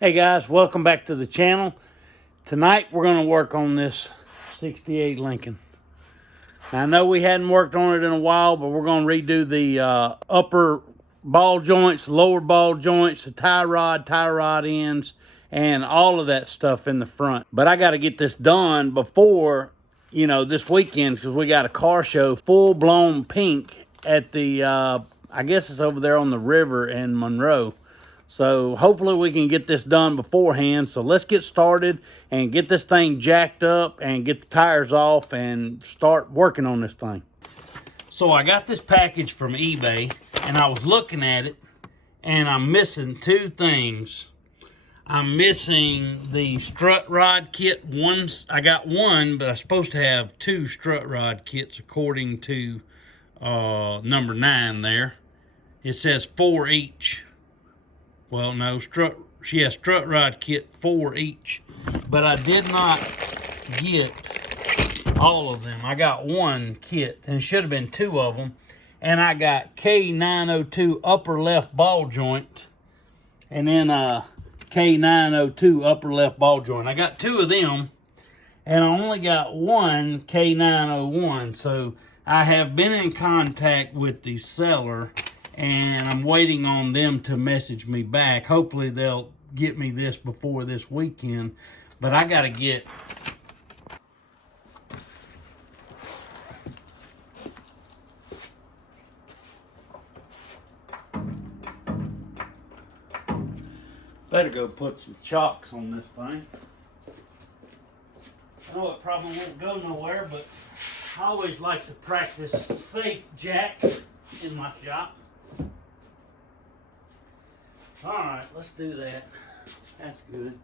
Hey guys, welcome back to the channel. Tonight we're going to work on this 68 Lincoln. Now, I know we hadn't worked on it in a while, but we're going to redo the upper ball joints, lower ball joints, the tie rod ends, and all of that stuff in the front. But I got to get this done before, this weekend, because we got a car show, full-blown pink at the, I guess it's over there on the river in Monroe. So hopefully we can get this done beforehand. So let's get started and get this thing jacked up and get the tires off and start working on this thing. So I got this package from eBay and I was looking at it and I'm missing two things. I'm missing the strut rod kit. I got one, but I'm supposed to have two strut rod kits according to number 9 there. It says 4 each. Well, no, strut rod kit 4 each. But I did not get all of them. I got one kit, and it should have been 2 of them. And I got K902 upper left ball joint, and then K902 upper left ball joint. I got 2 of them, and I only got one K901. So I have been in contact with the seller, and I'm waiting on them to message me back. Hopefully they'll get me this before this weekend, but I gotta get better go put some chocks on this thing. I know it probably won't go nowhere, but I always like to practice safe jack in my shop. Alright, let's do that. That's good.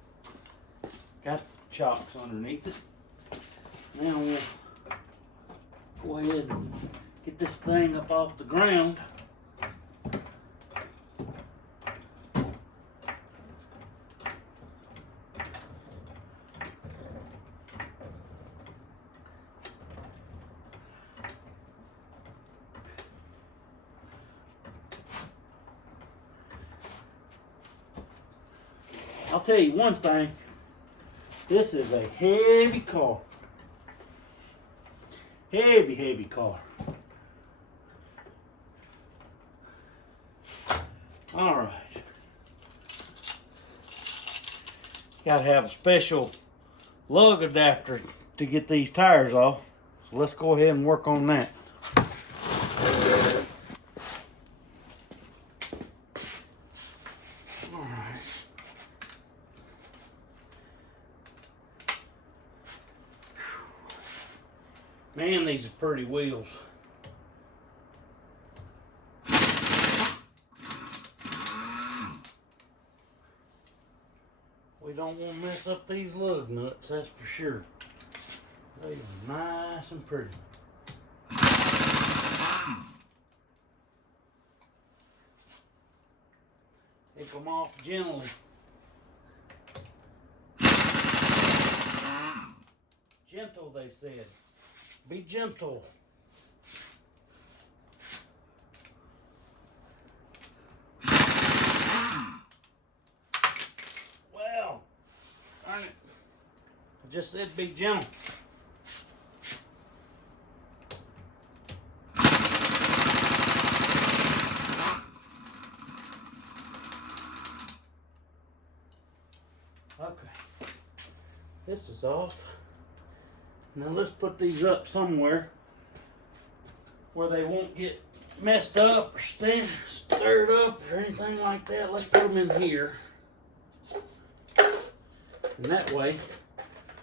Got the chocks underneath it. Now we'll go ahead and get this thing up off the ground. I'll tell you one thing, this is a heavy car. Heavy car. Alright. Gotta have a special lug adapter to get these tires off. So let's go ahead and work on that. Man, these are pretty wheels. We don't want to mess up these lug nuts, that's for sure. They are nice and pretty. Take them off gently. Gentle, they said. Be gentle. Well, darn it. I just said be gentle. Okay. This is off. Now let's put these up somewhere where they won't get messed up or stirred up or anything like that. Let's put them in here. And that way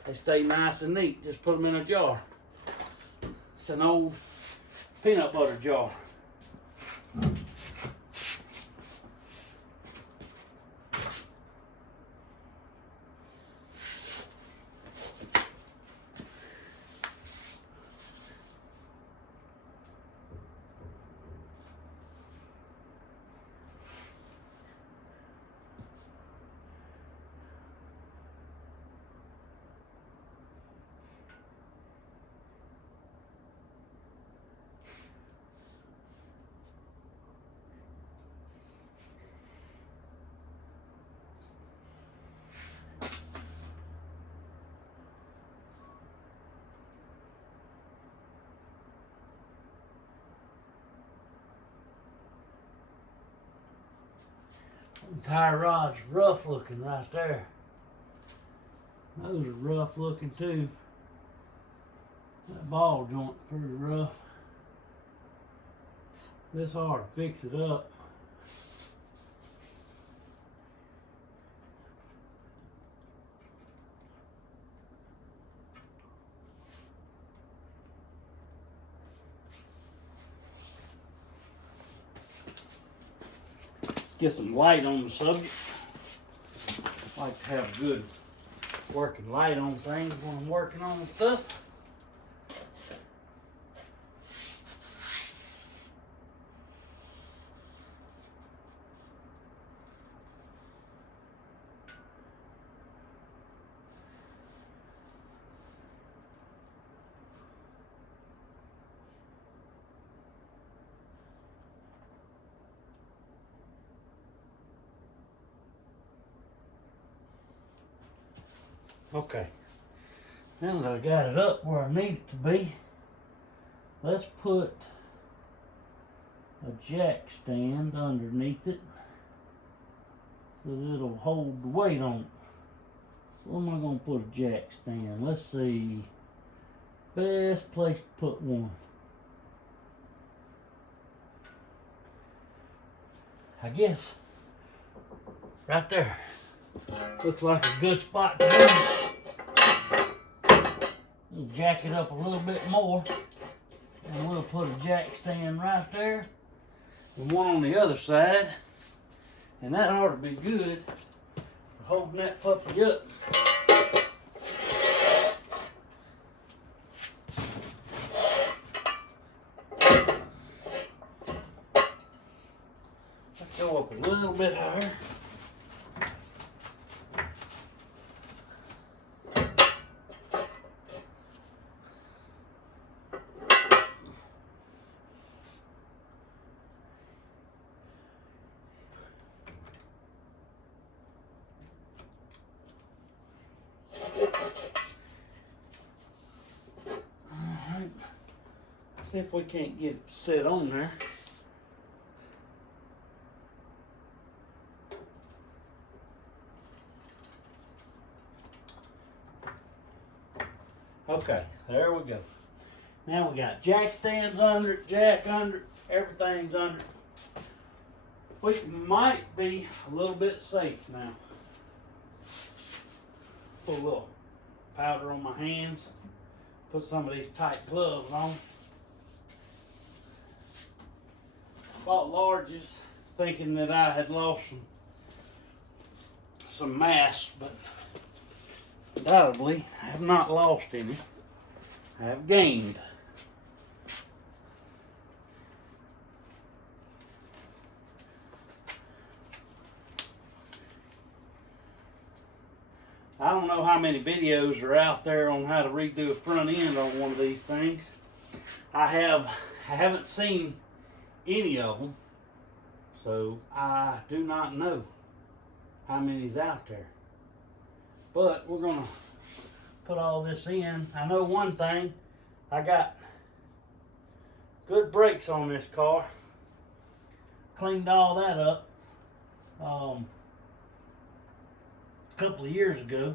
they stay nice and neat. Just put them in a jar. It's an old peanut butter jar. Tie rod's rough looking right there. Those are rough looking too. That ball joint's pretty rough. It's hard to fix it up. Get some light on the subject. I like to have a good working light on things when I'm working on stuff. Okay, now that I got it up where I need it to be, let's put a jack stand underneath it so that it'll hold the weight on it. Where am I going to put a jack stand? Let's see, best place to put one. I guess right there. Looks like a good spot to do it. We'll jack it up a little bit more, and we'll put a jack stand right there and one on the other side, and that ought to be good for holding that puppy up. Let's go up a little bit higher. See if we can't get it set on there. Okay, there we go. Now we got jack stands under it, jack under it, everything's under it. We might be a little bit safe now. Put a little powder on my hands, put some of these tight gloves on. Bought larges thinking that I had lost some mass, but undoubtedly I have not lost any. I have gained. I don't know how many videos are out there on how to redo a front end on one of these things. I haven't seen any of them, so I do not know how many's out there. But we're gonna put all this in. I know one thing, I got good brakes on this car. Cleaned all that up a couple of years ago,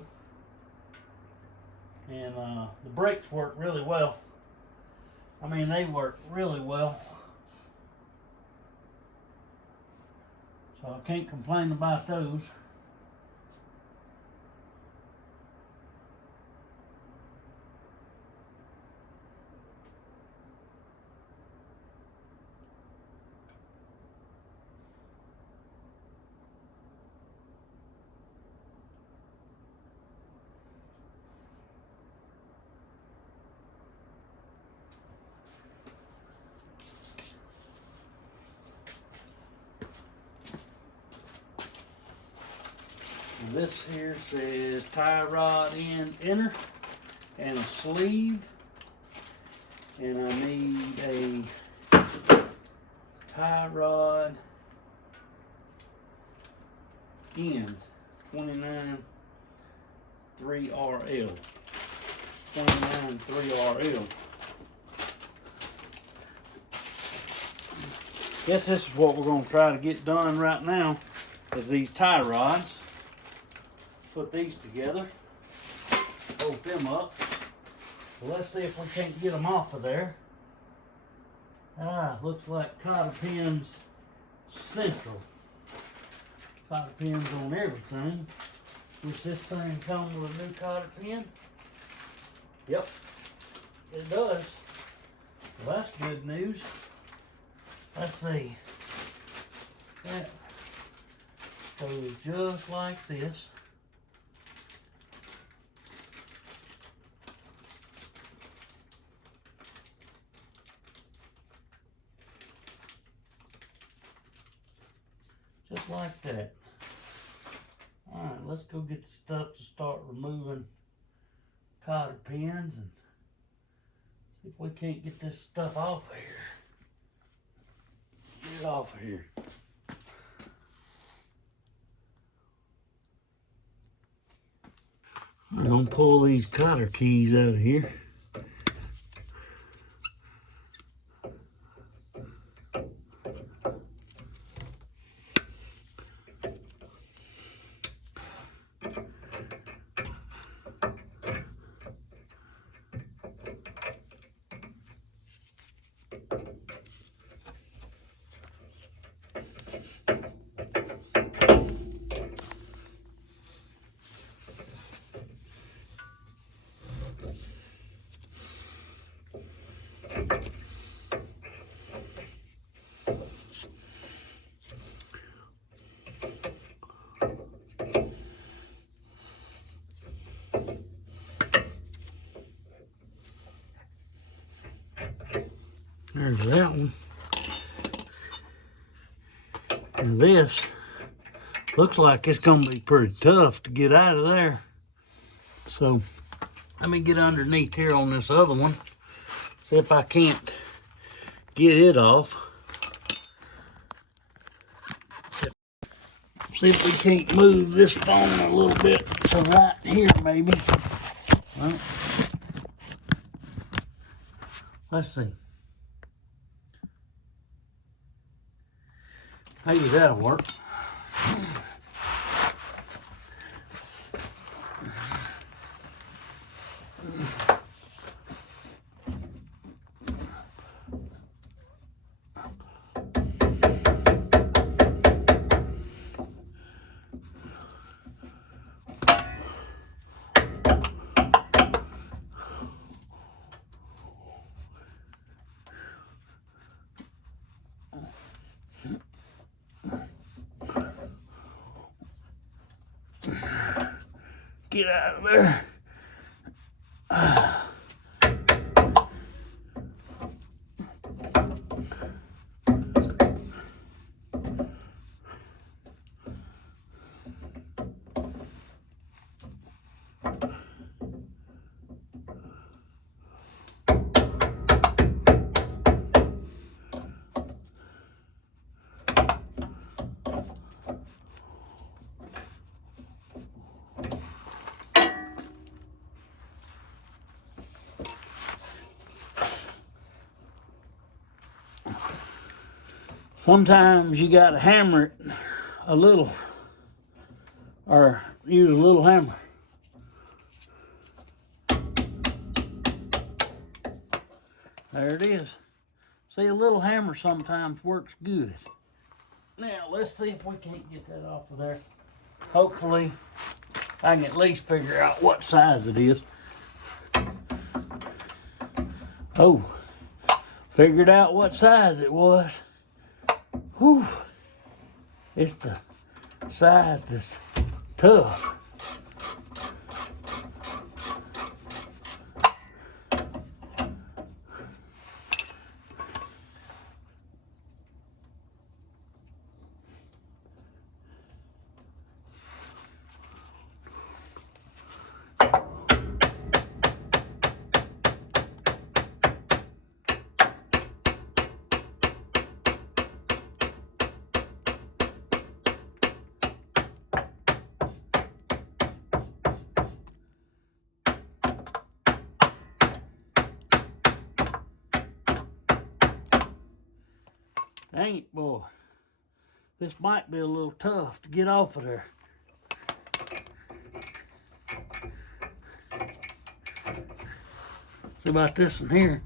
and the brakes work really well. I mean, they work really well. So I can't complain about those. This here says tie rod end inner and a sleeve, and I need a tie rod end 29 3RL. 29 3RL. Guess this is what we're going to try to get done right now. is these tie rods. Put these together, bolt them up. So let's see if we can't get them off of there. Looks like cotter pins central. Cotter pins on everything. Which this thing comes with a new cotter pin. Yep, it does. Well, that's good news. Let's see. That goes just like this. Just like that. Alright, let's go get the stuff to start removing cotter pins and see if we can't get this stuff off of here. Get it off of here. I'm gonna pull these cotter keys out of here. There's that one. And this looks like it's gonna be pretty tough to get out of there. So let me get underneath here on this other one. See if I can't get it off. See if we can't move this phone a little bit to right here maybe. Well, let's see. Maybe that'll work. Get out of there. Sometimes you gotta hammer it a little, or use a little hammer. There it is. See, a little hammer sometimes works good. Now, let's see if we can't get that off of there. Hopefully, I can at least figure out what size it is. Oh, figured out what size it was. Whew, it's the size that's tough. Dang it, boy. This might be a little tough to get off of there. See about this one here.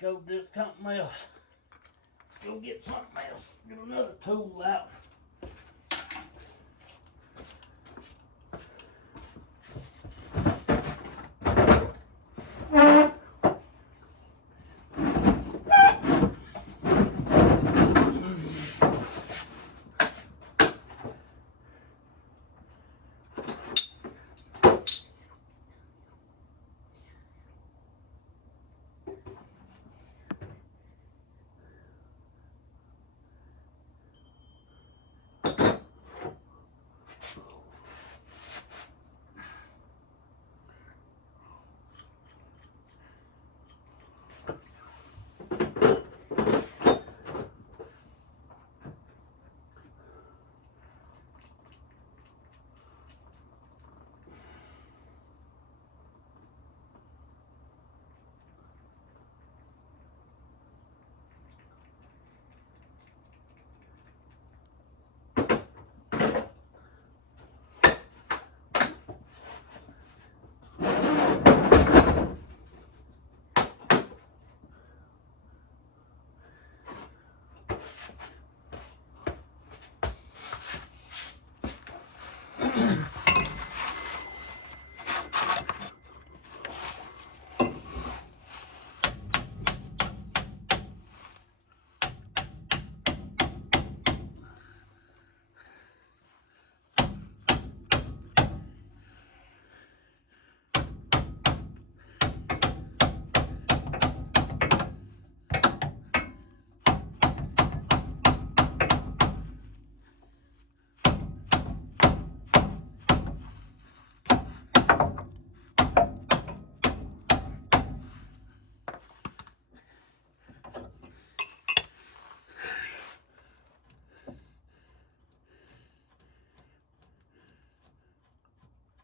Go do something else. Let's go get something else. Get another tool out.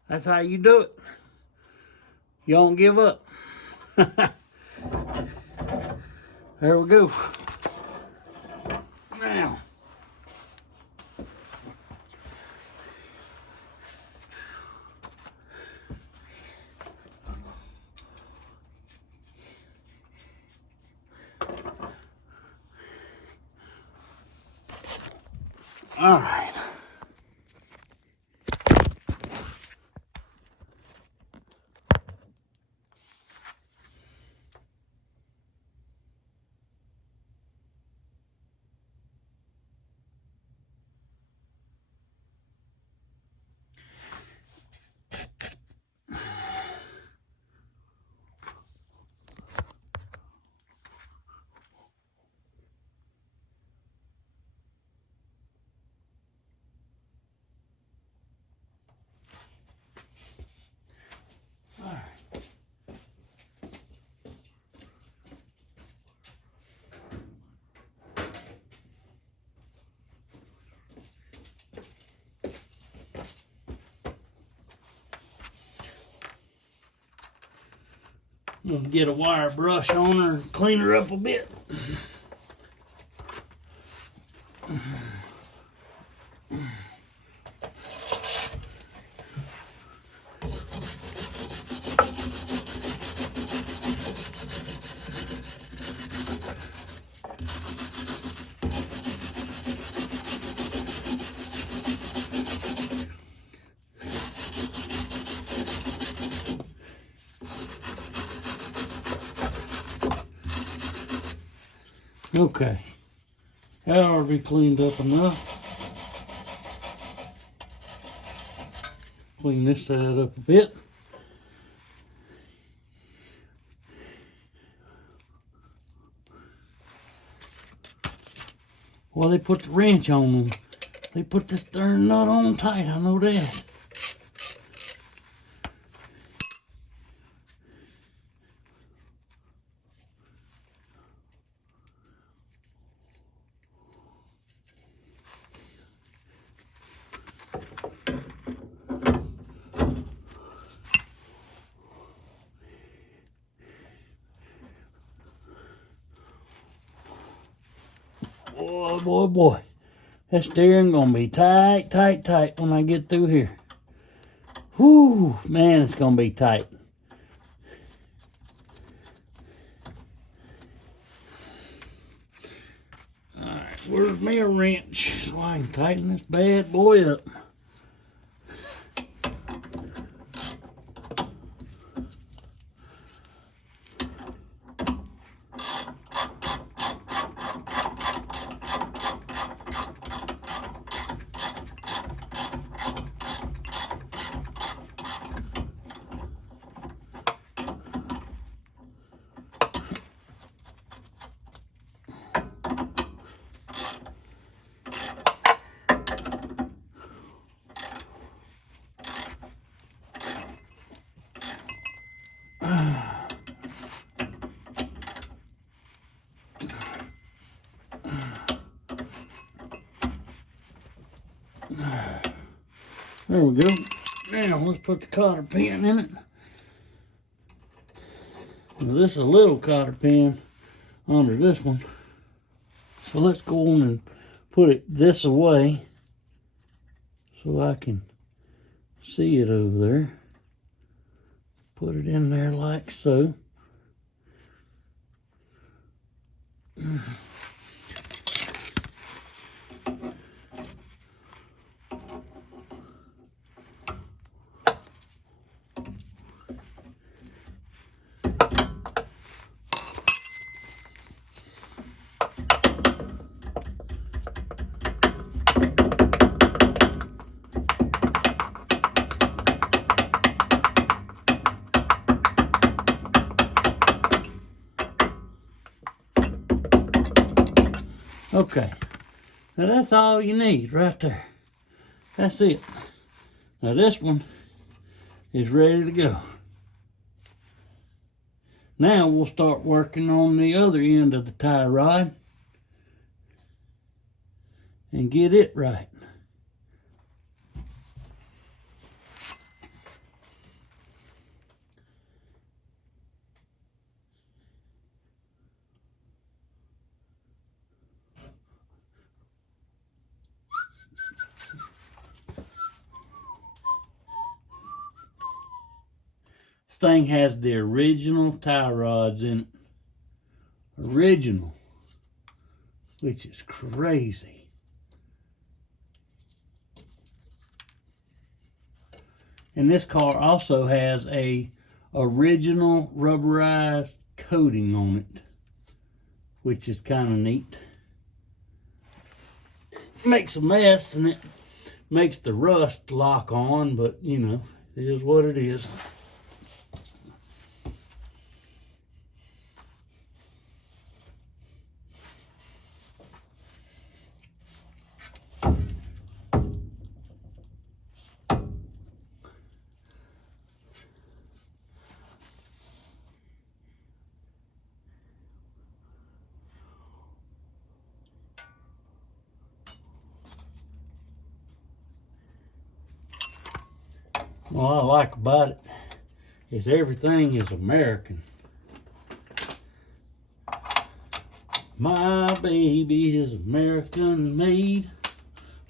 That's how you do it. You don't give up. There we go. Now, all right. I'm gonna get a wire brush on her and clean her up a bit. Okay, that ought to be cleaned up enough. Clean this side up a bit. Well, they put the wrench on them. They put this darn nut on tight, I know that. Boy, boy, boy. That steering gonna be tight, tight, tight when I get through here. Whew, man, it's gonna be tight. Alright, where's me a wrench so I can tighten this bad boy up. There we go. Now let's put the cotter pin in it. Now, this is a little cotter pin under this one. So let's go on and put it this away so I can see it over there. Put it in there like so. Okay, now that's all you need right there. That's it. Now this one is ready to go. Now we'll start working on the other end of the tie rod and get it right. This thing has the original tie rods in it. Original. Which is crazy. And this car also has a original rubberized coating on it, which is kind of neat. Makes a mess and it makes the rust lock on, but you know, it is what it is. What I like about it is everything is American. My baby is American made,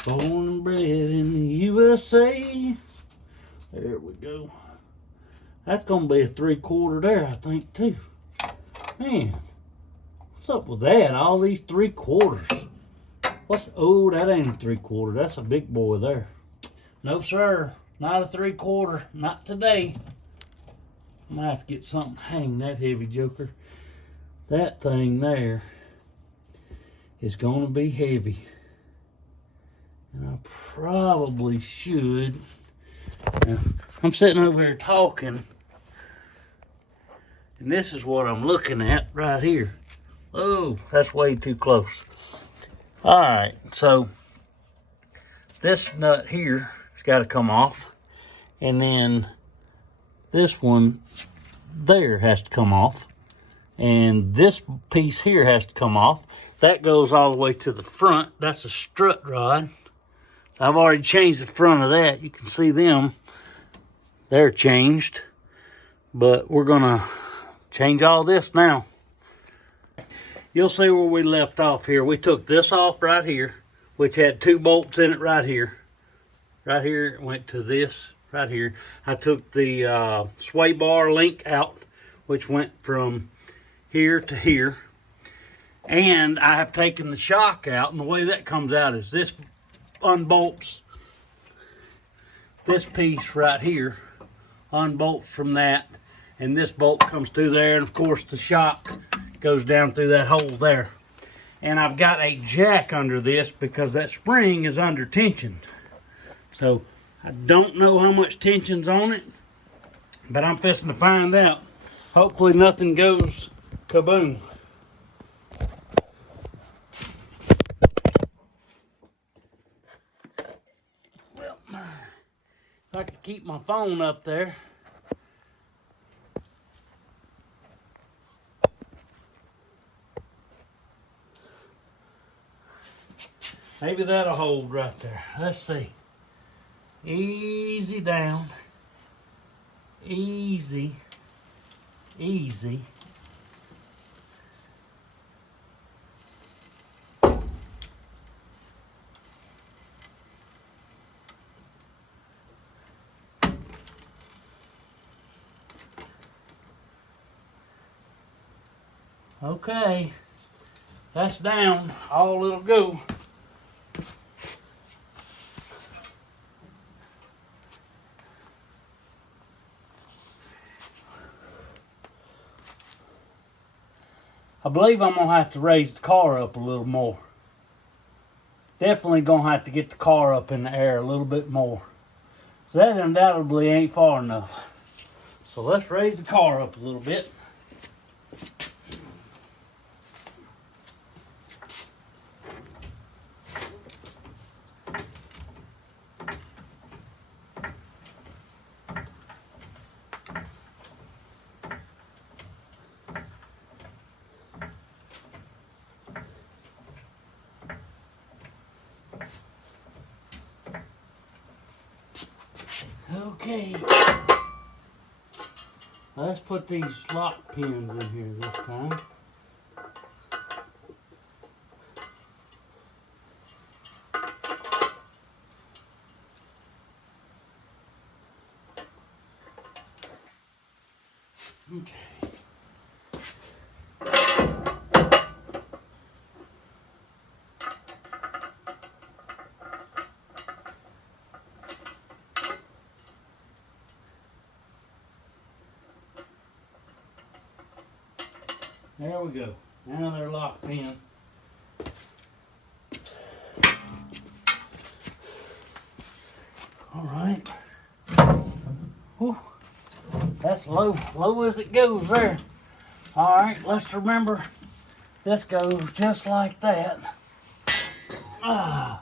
born and bred in the USA. There we go. That's gonna be a 3/4 there, I think, too. Man, what's up with that? All these 3/4. Oh, that ain't a 3/4. That's a big boy there. No, sir. Not a 3/4. Not today. I might have to get something to hang that heavy joker. That thing there is going to be heavy. And I probably should. Now, I'm sitting over here talking. And this is what I'm looking at right here. Oh, that's way too close. All right, so this nut here has got to come off. And then this one there has to come off. And this piece here has to come off. That goes all the way to the front. That's a strut rod. I've already changed the front of that. You can see them. They're changed. But we're going to change all this now. You'll see where we left off here. We took this off right here, which had 2 bolts in it right here. Right here, it went to this right here. I took the sway bar link out, which went from here to here. And I have taken the shock out, and the way that comes out is this unbolts this piece right here, unbolts from that, and this bolt comes through there, and of course the shock goes down through that hole there. And I've got a jack under this because that spring is under tension. So I don't know how much tension's on it, but I'm fixing to find out. Hopefully nothing goes kaboom. Well, if I could keep my phone up there. Maybe that'll hold right there. Let's see. Easy down. Easy. Easy. Okay. That's down. All it'll go. I believe I'm going to have to raise the car up a little more. Definitely going to have to get the car up in the air a little bit more. So that undoubtedly ain't far enough. So let's raise the car up a little bit. Okay, let's put these lock pins in here this time. Okay. There we go. Now they're locked in. All right. Whew. That's low as it goes there. All right, let's remember this goes just like that. Ah.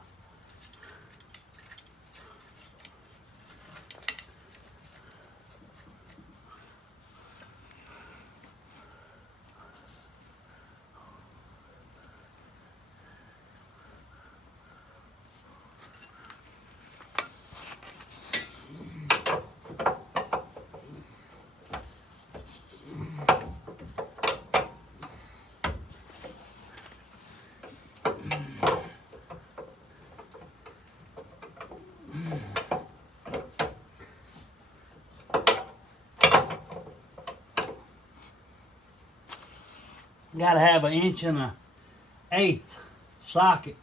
got to have 1.1/8 socket.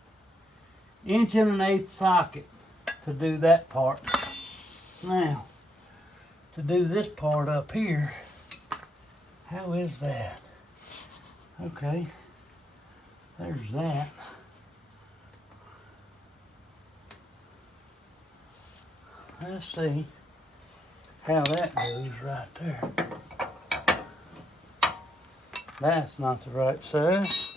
1.1/8 socket to do that part. Now, to do this part up here, how is that? Okay, there's that. Let's see how that goes right there. That's not the right size.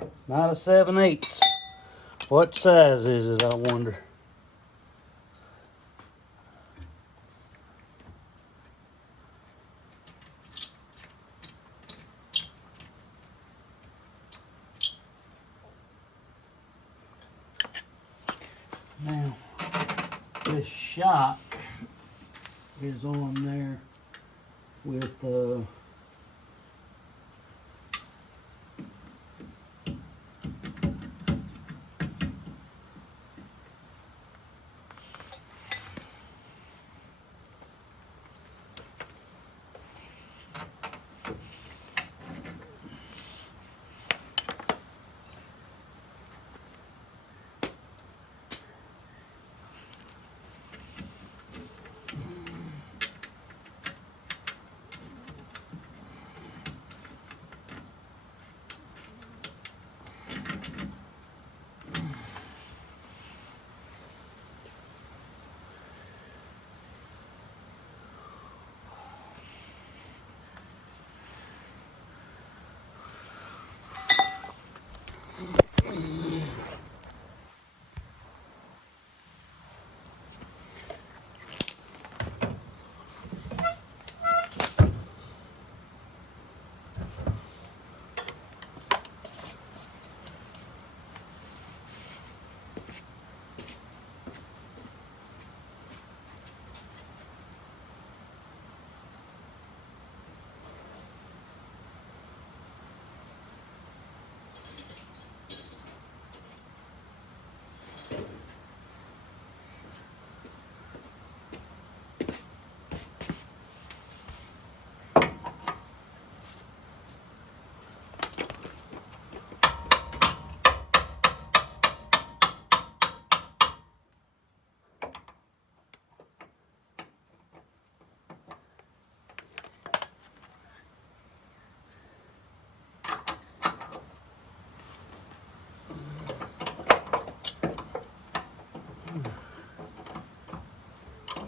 It's not a 7/8. What size is it, I wonder? Now, this shock is on there with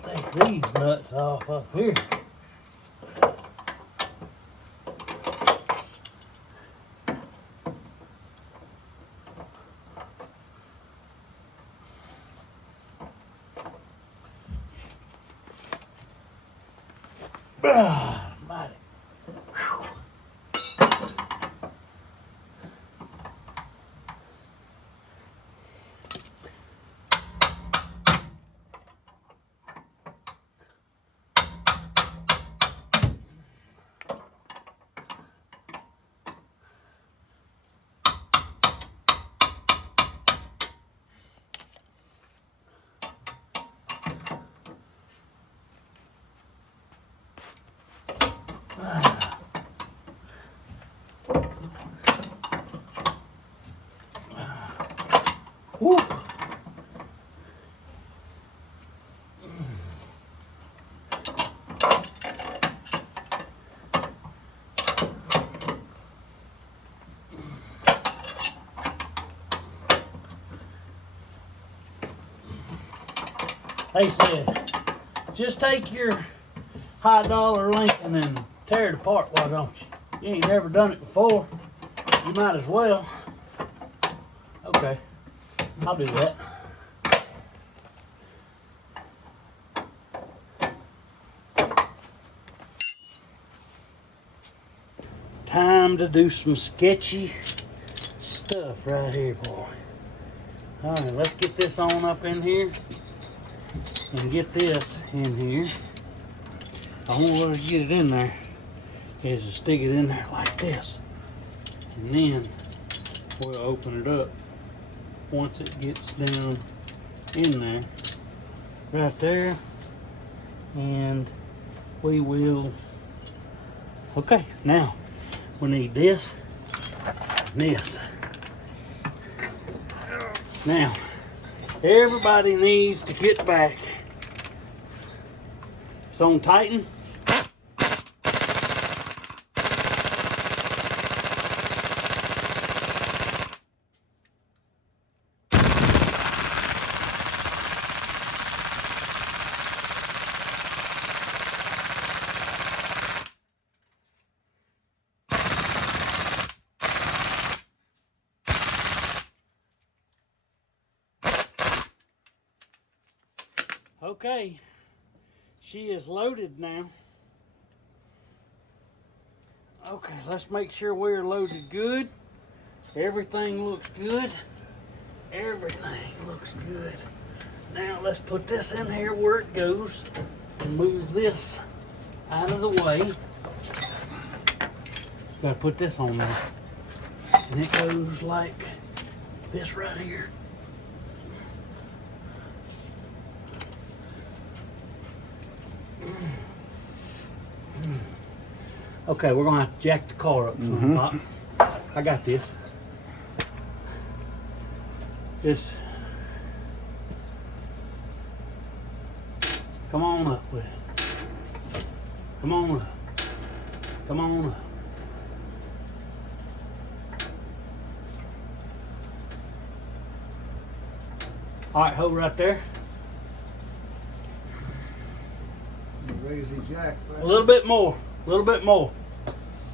take these nuts off up here. Mighty. Woo. They said, just take your high dollar Lincoln and tear it apart, why don't you? You ain't never done it before. You might as well. Okay, I'll do that. Time to do some sketchy stuff right here, boy. All right, let's get this on up in here and get this in here. The only way to get it in there is to stick it in there like this. And then we'll open it up once it gets down in there. Right there. And we will, okay, now we need this and this. Now, everybody needs to get back. It's on tighten. Okay, she is loaded now. Okay, let's make sure we're loaded good. Everything looks good. Everything looks good. Now let's put this in here where it goes and move this out of the way. Gotta put this on there. And it goes like this right here. Okay, we're gonna have to jack the car up. Pop. I got this. Just come on up with it. Come on up. Come on up. All right, hold right there. Raise the jack. A little bit more. A little bit more.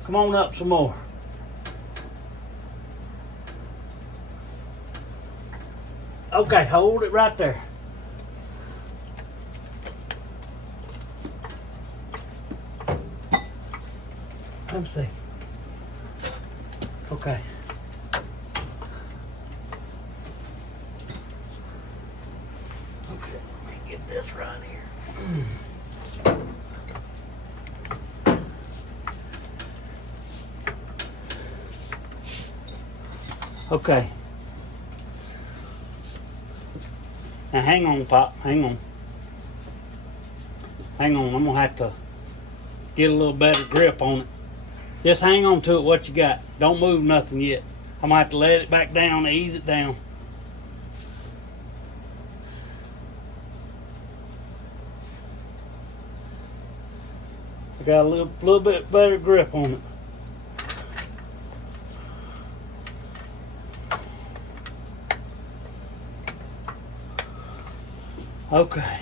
Come on up some more. Okay, hold it right there. Let me see. Okay. Okay, let me get this right here. Okay. Now hang on, Pop. Hang on. Hang on. I'm gonna have to get a little better grip on it. Just hang on to it what you got. Don't move nothing yet. I'm gonna have to let it back down, ease it down. I got a little bit better grip on it. Okay.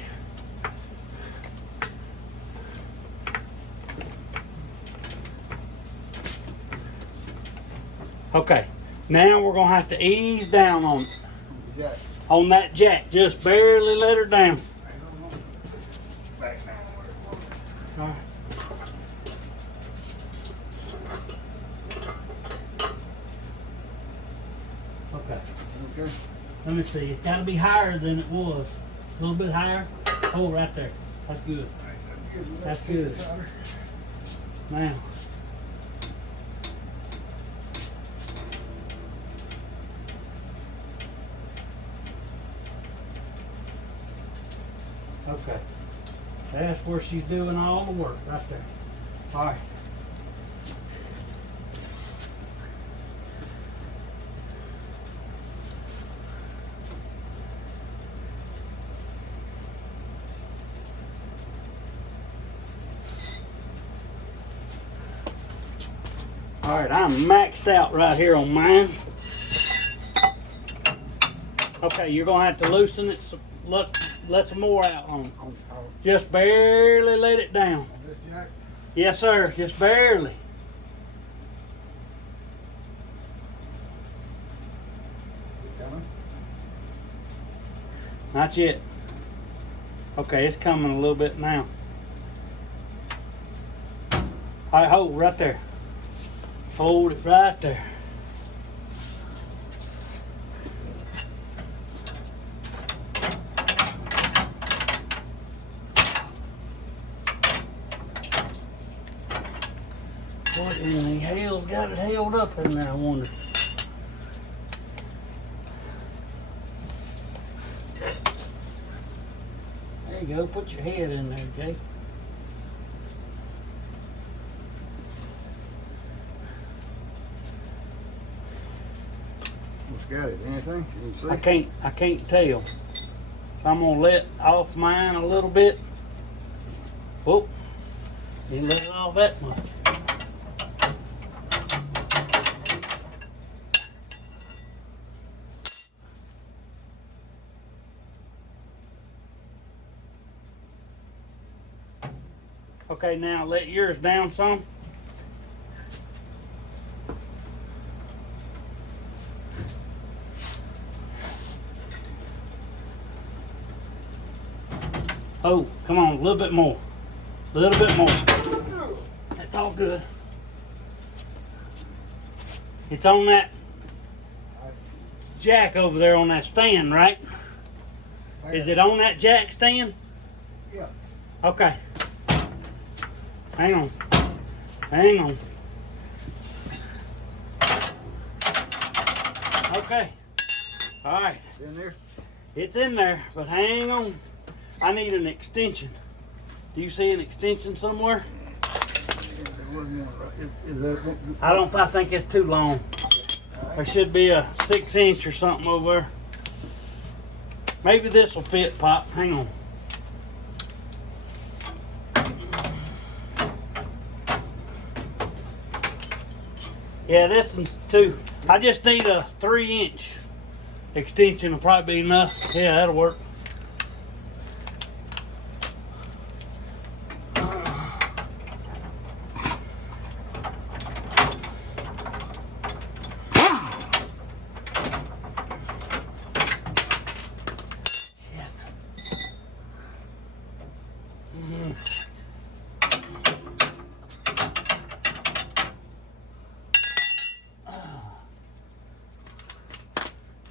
Okay. Now we're gonna have to ease down on it. Jack. On that jack. Just barely let her down. Back down where it was. All right. Okay. Okay. Let me see. It's got to be higher than it was. A little bit higher. Oh, right there. That's good. That's good. Now. Okay. That's where she's doing all the work right there. All right. All right, I'm maxed out right here on mine. Okay, you're gonna have to loosen it, let some more out on it. Just barely let it down. This jack? Yes, sir, just barely. Coming? Not yet. Okay, it's coming a little bit now. All right, hold right there. Hold it right there. hell's got it held up in there, I wonder? There you go, put your head in there, Jake. What's got it? Anything? You can see? I can't tell. So I'm gonna let off mine a little bit. Whoop. Didn't let it off that much. Okay, now let yours down some. Oh, come on, a little bit more. A little bit more. That's all good. It's on that jack over there on that stand, right? Is it on that jack stand? Yeah. Okay. Hang on. Hang on. Okay. All right. It's in there? It's in there, but hang on. I need an extension. Do you see an extension somewhere? I think it's too long. There should be a 6-inch or something over there. Maybe this will fit, Pop. Hang on. Yeah, this one's too. I just need a 3-inch extension. Will probably be enough. Yeah, that'll work.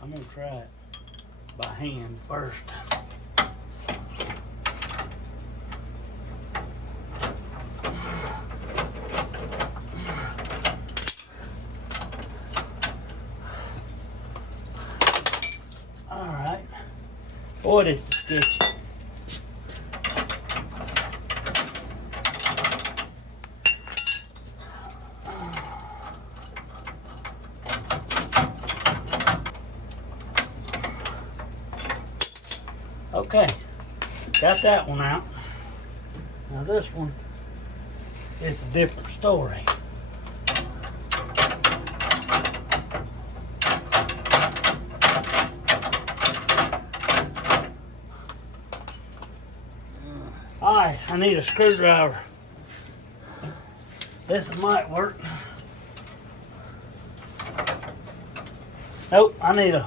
I'm gonna try it by hand first. All right. Boy, this is sketchy. Okay, got that one out. Now this one is a different story. All right, I need a screwdriver. This might work. Nope, I need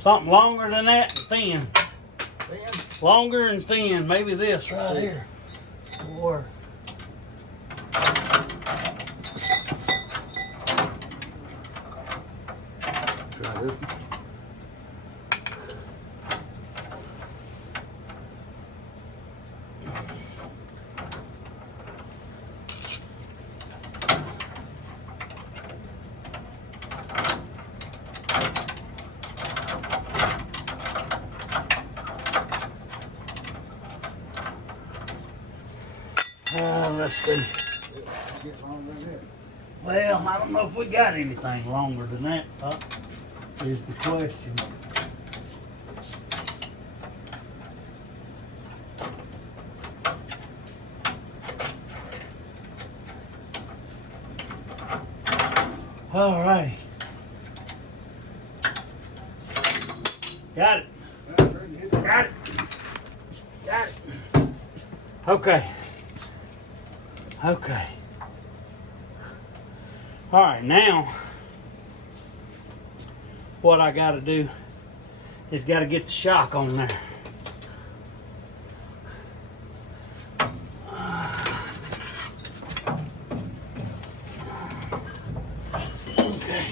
something longer than that and thin. Longer and thin, maybe this right here. Or Try this one. let's see. Get longer than that. Well, I don't know if we got anything longer than that, Pop, is the question. All right. Got it. Got it. Got it. Okay. Okay. All right, now what I got to do is got to get the shock on there. Okay.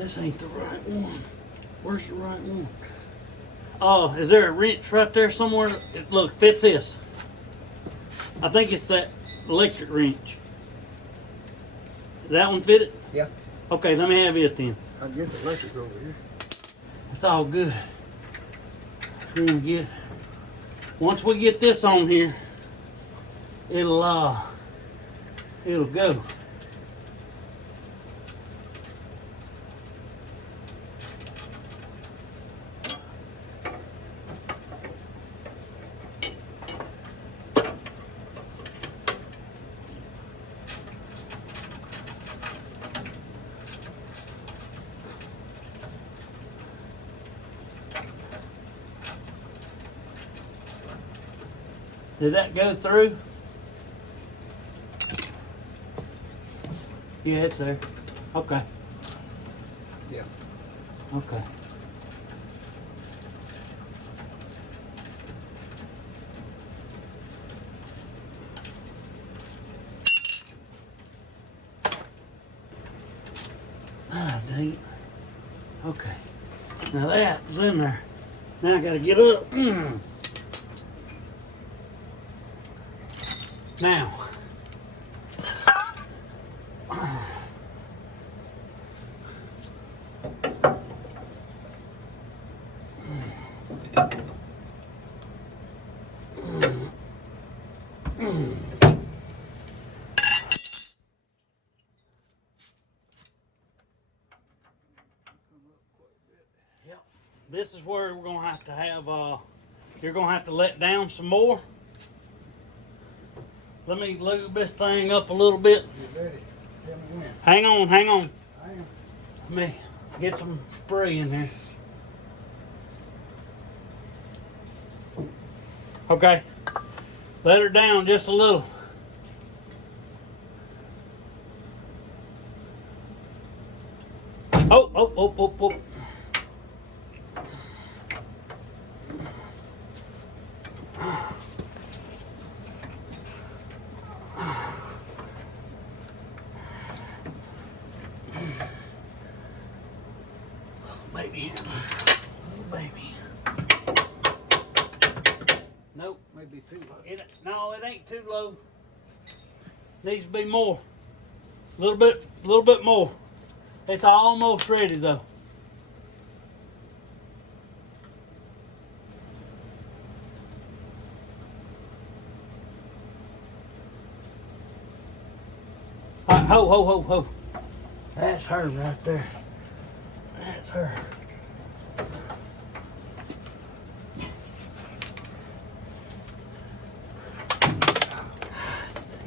This ain't the right one. Where's the right one? Oh, is there a wrench right there somewhere? Look, fits this. I think it's that electric wrench. Does that one fit it? Yeah. Okay, let me have it then. I'll get the electric over here. It's all good. We're gonna get, once we get this on here, it'll go. Did that go through? Yeah, it's there. Okay. Yeah. Okay. Ah, dang it. Okay. Now that's in there. Now I gotta get up. Now. Yep. This is where we're gonna have to have you're gonna have to let down some more. Let me lube this thing up a little bit. Get ready. Tell me when. Hang on, hang on. I am. Let me get some spray in there. Okay. Let her down just a little. Oh, oh, oh, oh, oh. Baby. Oh, baby. Nope. Maybe too low. No, it ain't too low. Needs to be more. A little bit more. It's almost ready though. Ho, ho, ho, ho. That's her right there. That's her.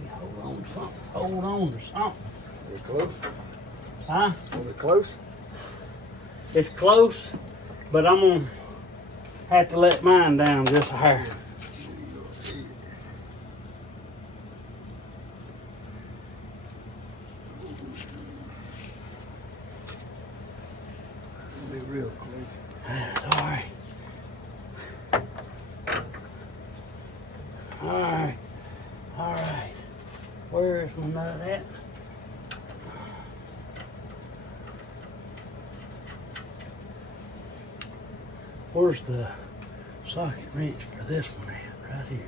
Hold on to something. Hold on to something. We're close. Huh? Are we close? It's close, but I'm gonna have to let mine down just a hair. Be real close. That's all right. All right. All right. Where's my nut at? Where's the socket wrench for this one at? Right here.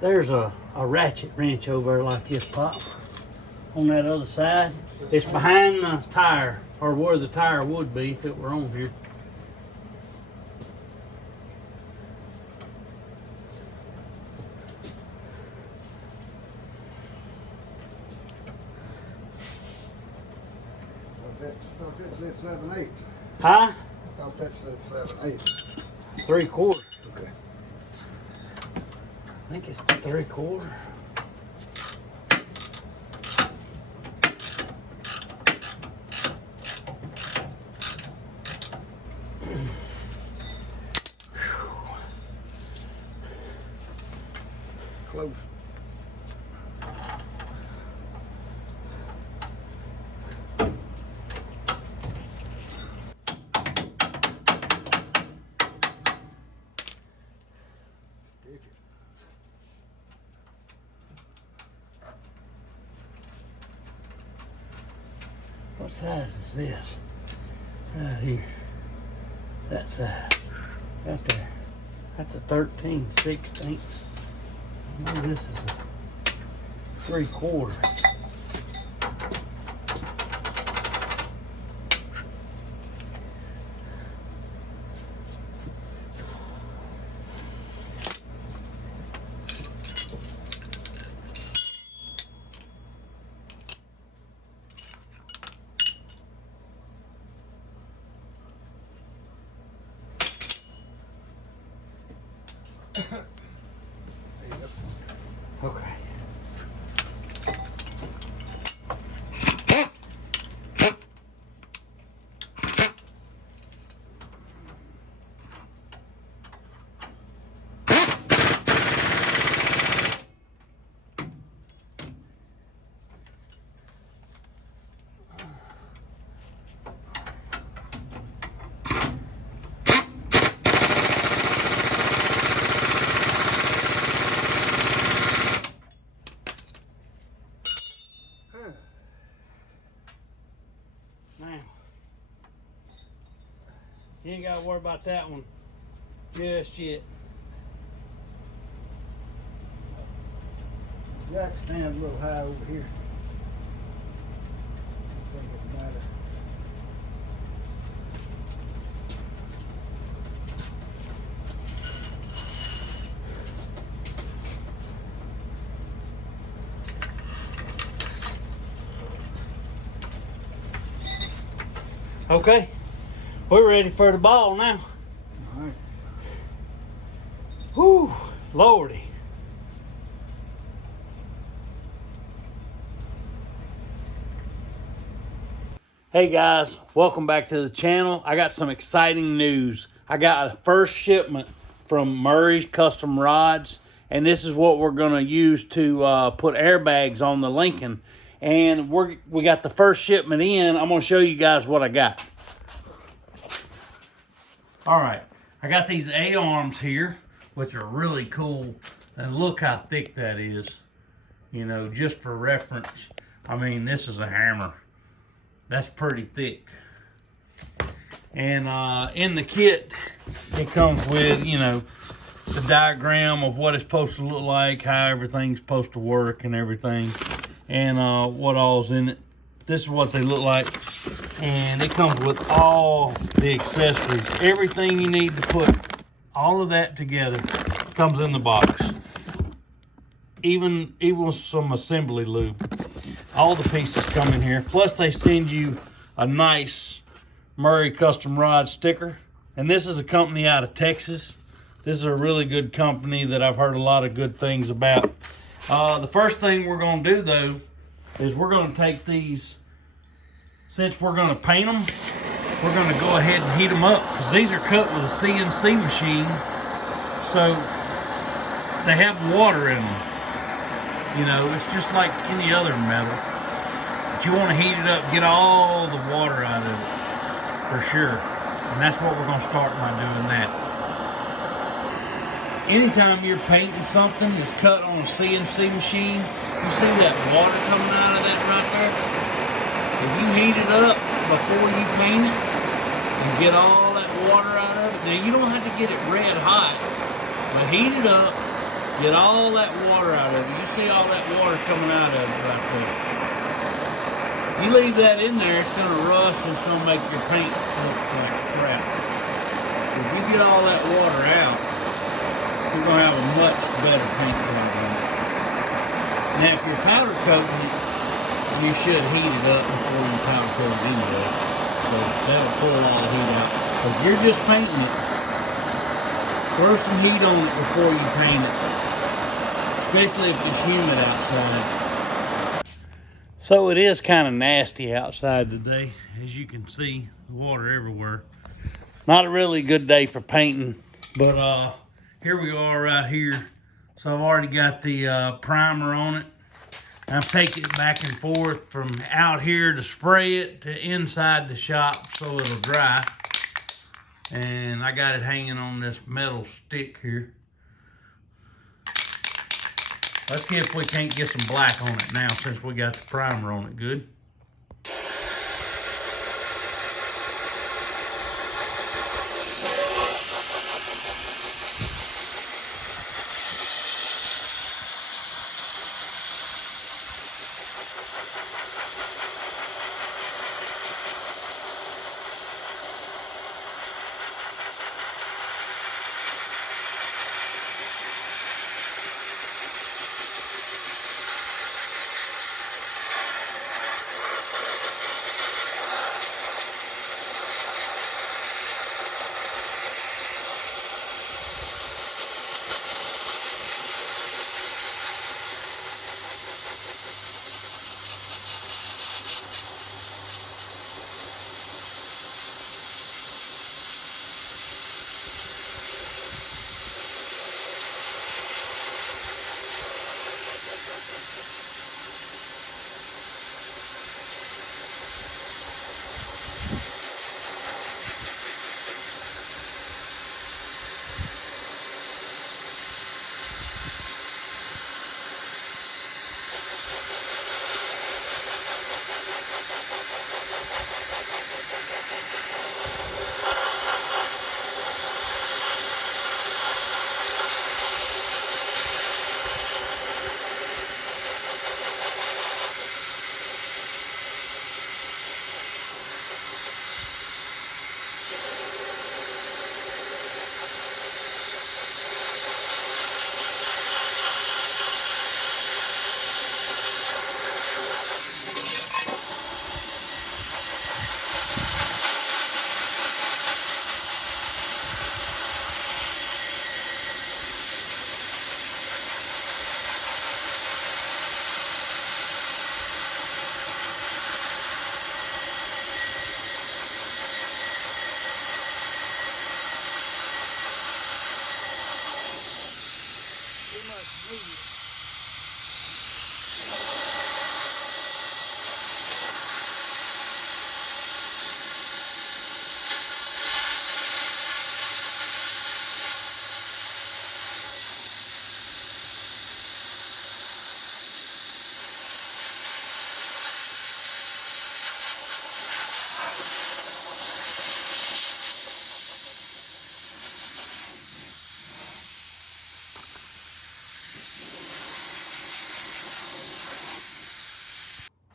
There's a ratchet wrench over there like this, Pop, on that other side. It's behind the tire, or where the tire would be if it were on here. Thought that said 7/8. Huh? I thought that said 7/8. 3/4. Okay. I think it's 3/4. close. Stick it. What size is this? Right here. That size. Right there. That's a 13/16. I know this is a 3/4. Okay. Now, you ain't got to worry about that one just yet. Jack stands a little high over here. I think it matters. Okay, we're ready for the ball now. All right. Whew, Lordy. Hey guys, welcome back to the channel. I got some exciting news. I got a first shipment from Murray's Custom Rods, and this is what we're gonna use to put airbags on the Lincoln. And we got the first shipment in. I'm gonna show you guys what I got. All right, I got these A-arms here, which are really cool. And look how thick that is. You know, just for reference. I mean, this is a hammer. That's pretty thick. And in the kit, it comes with, you know, the diagram of what it's supposed to look like, how everything's supposed to work and everything, and what all's in it. This is what they look like. And it comes with all the accessories. Everything you need to put all of that together comes in the box. Even with some assembly lube. All the pieces come in here. Plus they send you a nice Murray Custom Rod sticker. And this is a company out of Texas. This is a really good company that I've heard a lot of good things about. The first thing we're gonna do though, is we're gonna take these, since we're gonna paint them, we're gonna go ahead and heat them up, because these are cut with a CNC machine. So they have water in them. You know, it's just like any other metal. But you want to heat it up, get all the water out of it, for sure. And that's what we're going to start by doing that. Anytime you're painting something that's cut on a CNC machine, you see that water coming out of that right there? If you heat it up before you paint it, and get all that water out of it, now you don't have to get it red hot, but heat it up, get all that water out of it. You see all that water coming out of it right there. You leave that in there, it's going to rust and it's going to make your paint look like crap. If you get all that water out, you're going to have a much better paint job. Now, if you're powder coating it, you should heat it up before you powder coat it anyway. So that'll pull all the heat out. If you're just painting it, throw some heat on it before you paint it. Especially if it's humid outside. So it is kind of nasty outside today. As you can see, the water everywhere. Not a really good day for painting, but here we are right here So I've already got the primer on it. I'm taking it back and forth from out here to spray it to inside the shop so it'll dry. And I got it hanging on this metal stick here. Let's see if we can't get some black on it now since we got the primer on it good.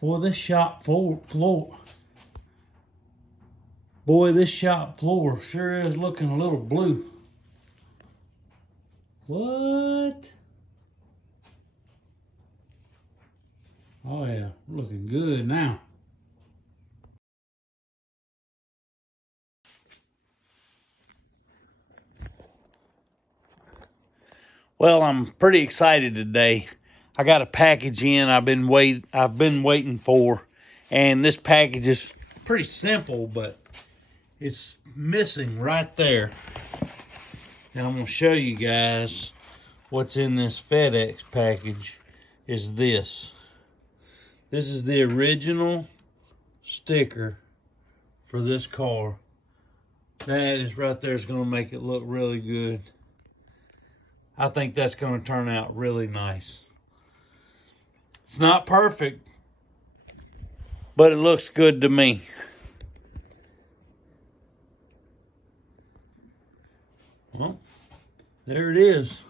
Boy, this shop floor. Boy, this shop floor sure is looking a little blue. What? Oh yeah, looking good now. Well, I'm pretty excited today. I got a package in I've been waiting for, and this package is pretty simple, but it's missing right there. And I'm gonna show you guys what's in this FedEx package is this. This is the original sticker for this car. That is right there is gonna make it look really good. I think that's gonna turn out really nice. It's not perfect, but it looks good to me. Well, there it is.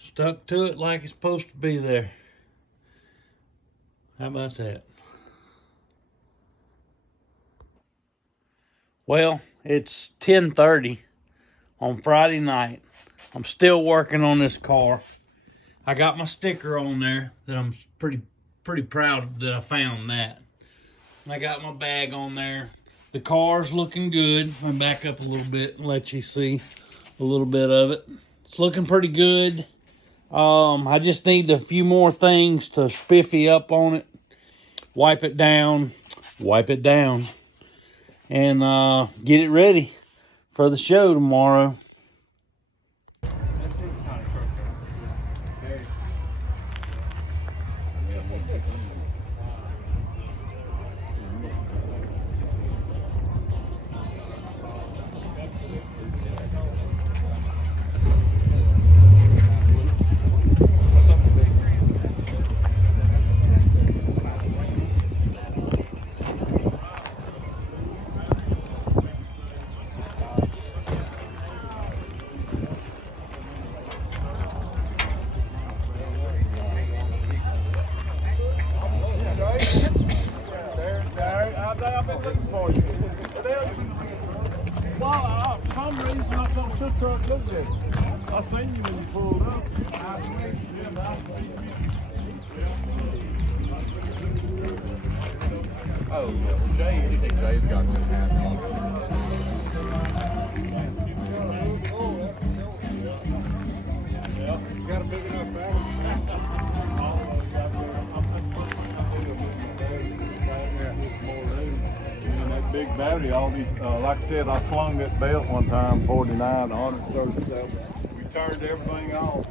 Stuck to it like it's supposed to be there. How about that? Well, it's 10:30 on Friday night. I'm still working on this car. I got my sticker on there that I'm pretty proud that I found that. And I got my bag on there. The car's looking good. I'll back up a little bit and let you see a little bit of it. It's looking pretty good. I just need a few more things to spiffy up on it. Wipe it down, and get it ready for the show tomorrow. truck looked at it. I seen you when you pulled up. Oh, yeah. Well, Jay, you think Jay's got some hat on. Got a big enough battery. And that big battery, all these, like I said, I slung that belt one time, 49, 137. We turned everything off.